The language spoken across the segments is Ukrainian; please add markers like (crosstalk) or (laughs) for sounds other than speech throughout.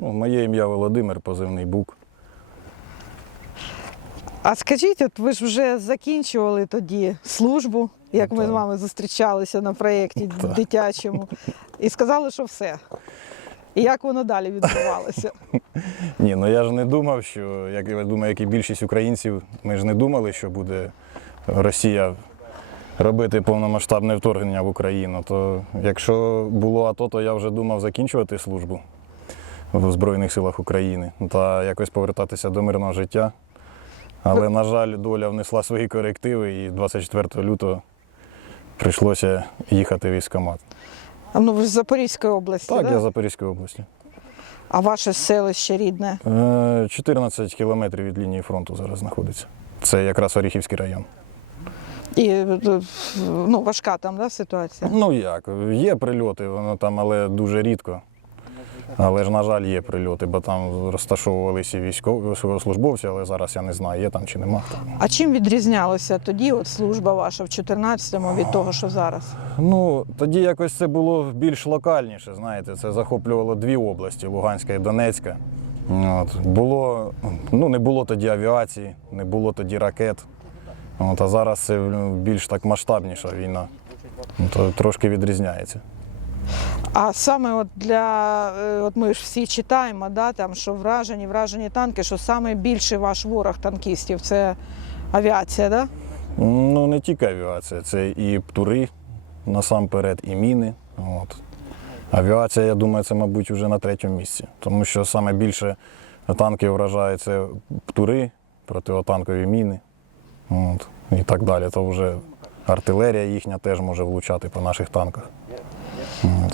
Ну, моє ім'я Володимир, позивний Бук. А скажіть, от ви ж вже закінчували тоді службу, як ми з вами зустрічалися на проєкті дитячому, і сказали, що все. І як воно далі відбувалося? (laughs) Ні, ну я ж не думав, що, як я думаю, як і більшість українців, ми ж не думали, що буде Росія робити повномасштабне вторгнення в Україну. То якщо було АТО, то я вже думав закінчувати службу в Збройних силах України та якось повертатися до мирного життя. Але, на жаль, доля внесла свої корективи, і 24 лютого прийшлося їхати в військкомат. А, Ну, ви з Запорізької області, Так, да? я з Запорізької області. а ваше селище рідне? Е, 14 кілометрів від лінії фронту зараз знаходиться. Це якраз Оріхівський район. І е, ну, важка там да, ситуація. Ну як, є прильоти, воно там, але дуже рідко. Але ж, на жаль, є прильоти, бо там розташовувалися військовослужбовці, але зараз я не знаю, є там чи нема. А чим відрізнялася тоді от служба ваша в 14-му від того, що зараз? Ну, тоді якось це було більш локальніше, знаєте, це захоплювало дві області Луганська і Донецька. От. Було, ну, не було тоді авіації, не було тоді ракет. От, а зараз це ну, більш так масштабніша війна. То трошки відрізняється. А саме от для е, от ми ж всі читаємо, да, там, що вражені, вражені танки, що саме більший ваш ворог танкістів це авіація, да? Ну, не тільки авіація, це і птури насамперед, і міни. От. Авіація, я думаю, це, мабуть, вже на третьому місці. Тому що саме більше танків вражає це птури, противотанкові міни. От. І так далі. То вже артилерія їхня теж може влучати по наших танках.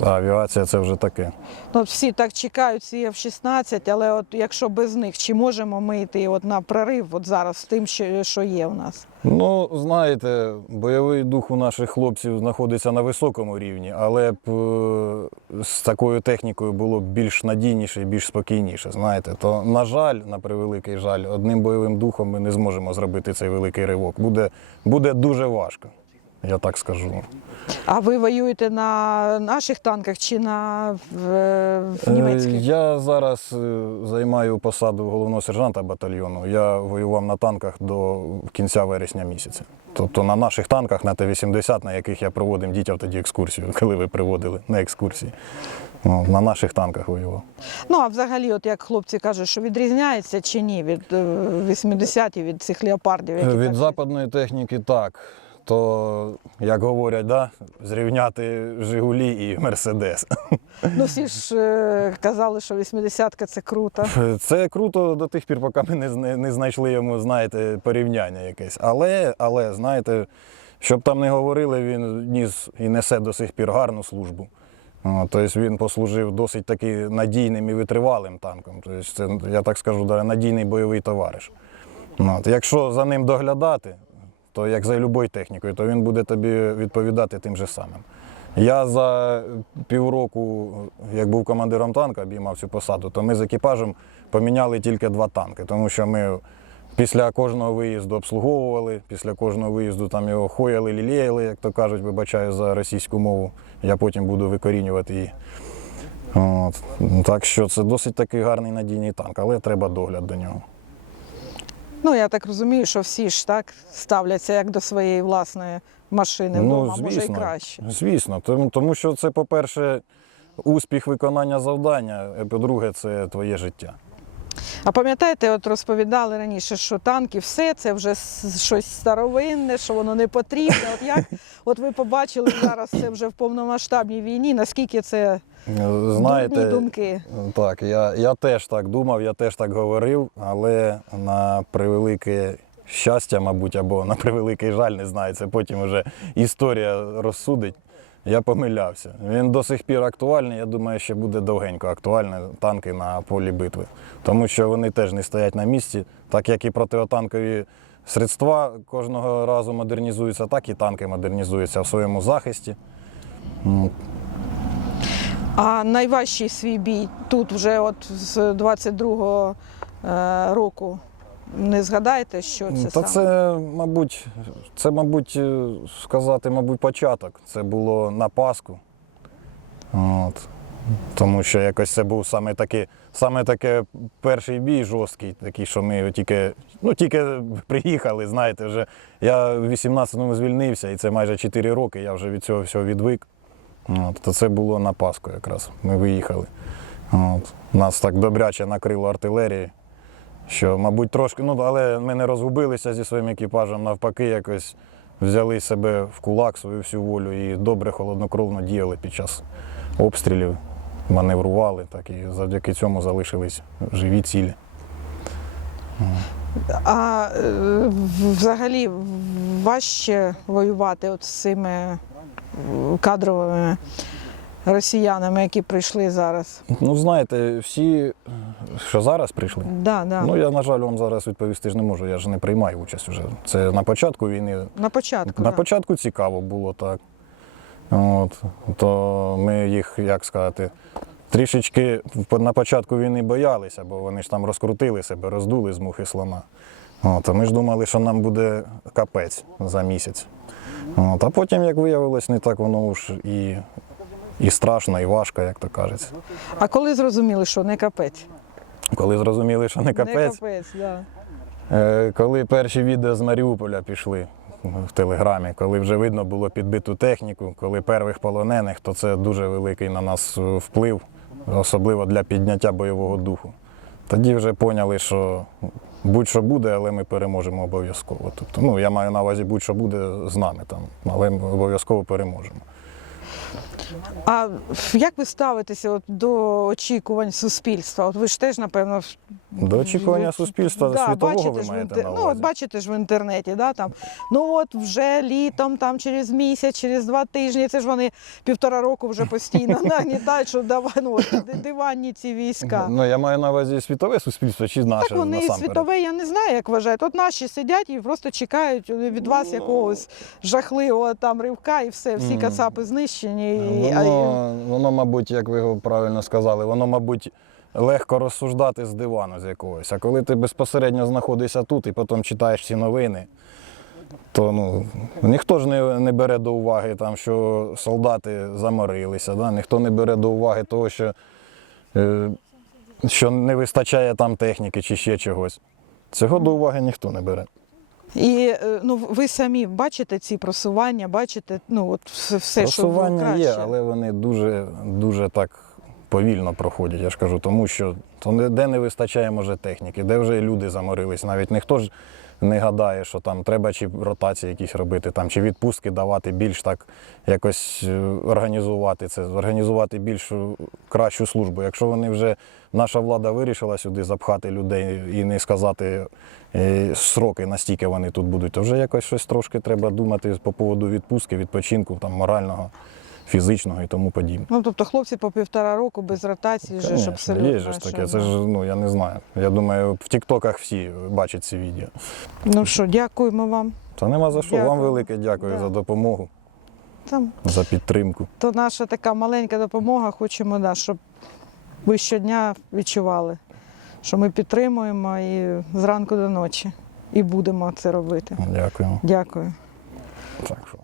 А авіація це вже таке. Ну, от всі так чекають ці F-16, але от якщо без них, чи можемо ми йти от на прорив от зараз з тим, що, що є у нас? Ну, знаєте, бойовий дух у наших хлопців знаходиться на високому рівні, але б е, з такою технікою було б більш надійніше і більш спокійніше. Знаєте, то на жаль, на превеликий жаль, одним бойовим духом ми не зможемо зробити цей великий ривок. Буде, буде дуже важко, я так скажу. А ви воюєте на наших танках чи на Е, німецьких? Я зараз е, займаю посаду головного сержанта батальйону. Я воював на танках до кінця вересня місяця. Тобто на наших танках на Т-80, на яких я проводив дітям тоді екскурсію, (laughs) коли ви приводили на екскурсії. О, На наших танках воював. Ну а взагалі, от як хлопці кажуть, що відрізняється чи ні від е, 80-ті, від цих леопардів? Які Від так- западної техніки так. То, як говорять, да, зрівняти Жигулі і Мерседес. Ну всі ж е, казали, що 80-ка це круто. Це круто до тих пір, поки ми не, не знайшли йому, знаєте, порівняння якесь. Але, але, знаєте, щоб там не говорили, він ніс і несе до сих пір гарну службу. Тобто він послужив досить таки надійним і витривалим танком. Тобто це, я так скажу, надійний бойовий товариш. Ну, От. Якщо за ним доглядати, то як за будь-якою технікою, то він буде тобі відповідати тим же самим. Я за півроку, як був командиром танка, обіймав цю посаду, то ми з екіпажем поміняли тільки два танки, тому що ми після кожного виїзду обслуговували, після кожного виїзду там його хояли, лілеяли, як то кажуть, вибачаю за російську мову. Я потім буду викорінювати її. От. Так що це досить такий гарний надійний танк, але треба догляд до нього. Ну я так розумію, що всі ж так ставляться як до своєї власної машини вдома, може і краще. Звісно, тому, тому що це, по-перше, успіх виконання завдання, а по-друге, це твоє життя. А пам'ятаєте, от розповідали раніше, що танки все це вже щось старовинне, що воно не потрібне. От як от ви побачили зараз це вже в повномасштабній війні, наскільки це дурні думки? так, я, я теж так думав, я теж так говорив, але на превелике щастя, мабуть, або на превеликий жаль, не знаю, це потім вже історія розсудить. Я помилявся. Він до сих пір актуальний. Я думаю, що буде довгенько актуальний танки на полі битви. Тому що вони теж не стоять на місці, так як і протитанкові средства кожного разу модернізуються, так і танки модернізуються в своєму захисті. А найважчий свій бій тут вже от з 22-го е, року. Не згадаєте, що це Та саме? це, мабуть, це, мабуть, е, сказати, мабуть, початок. Це було на Пасху. От. Тому що якось це був саме таки, саме таке перший бій жорсткий, такий, що ми тільки, ну, тільки приїхали, знаєте, вже я в 18-му звільнився, і це майже 4 роки, я вже від цього всього відвик. От, то це було на Пасху якраз. Ми виїхали. От. Нас так добряче накрило артилерією, що, мабуть, трошки, ну, але ми не розгубилися зі своїм екіпажем, навпаки, якось взяли себе в кулак свою всю волю і добре холоднокровно діяли під час обстрілів, маневрували, так і завдяки цьому залишились живі цілі. А е, взагалі важче воювати от з цими кадровими росіянами, які прийшли зараз. Ну, знаєте, всі, що зараз прийшли. Да, да. Ну, я, на жаль, вам зараз відповісти ж не можу, я ж не приймаю участь вже. Це на початку війни. На початку. На да. початку цікаво було так. От, то ми їх, як сказати, трішечки на початку війни боялися, бо вони ж там розкрутили себе, роздули з мухи слона. От, а ми ж думали, що нам буде капець за місяць. От, а потім, як виявилось, не так воно ж і, і страшно, і важко, як то кажеться. А коли зрозуміли, що не капець? Коли зрозуміли, що не капець, Не капець, да. Е, Коли перші відео з Маріуполя пішли в телеграмі, коли вже видно було підбиту техніку, коли первих полонених, то це дуже великий на нас вплив, особливо для підняття бойового духу. Тоді вже поняли, що будь-що буде, але ми переможемо обов'язково. Тобто, ну, я маю на увазі, будь-що буде з нами там, але ми обов'язково переможемо. А як ви ставитеся от до очікувань суспільства? От ви ж теж, напевно, До очікування суспільства да, світового бачите ви ж в маєте інтер- на Ну, от бачите ж в інтернеті, да, там, ну от вже літом, там через місяць, через два тижні, це ж вони півтора року вже постійно нагнітають, (laughs) що давай, ну, от, диванні ці війська. Ну, я маю на увазі світове суспільство чи наше Так вони насамперед? світове, я не знаю, як вважають. От наші сидять і просто чекають від вас Ну. якогось жахливого там ривка, і все, всі Мгм. кацапи знищені. І, Воно, воно, мабуть, як ви правильно сказали, воно, мабуть, легко розсуждати з дивану з якогось. А коли ти безпосередньо знаходишся тут і потім читаєш ці новини, то ну, ніхто ж не, не бере до уваги, там, що солдати заморилися, да? ніхто не бере до уваги того, що, е, що не вистачає там техніки чи ще чогось. Цього до уваги ніхто не бере. І е, ну, ви самі бачите ці просування, бачите ну, от все, що було Просування є, але вони дуже, дуже так повільно проходять. Я ж кажу, тому що де не вистачає може техніки, де вже люди заморились. Навіть ніхто ж не гадає, що там треба чи ротації якісь робити, там, чи відпустки давати більш так якось е, організувати це, організувати більшу кращу службу. Якщо вони вже наша влада вирішила сюди запхати людей і не сказати е, сроки, настільки вони тут будуть, то вже якось щось трошки треба думати по поводу відпустки, відпочинку, там морального, фізичного і тому подібне. Ну, тобто хлопці по півтора року без ротації вже ж Конечно, абсолютно. Є ж таке, це ж ну я не знаю. Я думаю, в Тіктоках всі бачать ці відео. Ну що, дякуємо вам. Та нема за що. Вам велике дякую Да. за допомогу, Там, за підтримку. то наша така маленька допомога, хочемо, да, щоб ви щодня відчували, що ми підтримуємо і зранку до ночі. І будемо це робити. Дякую. Дякую. Так що.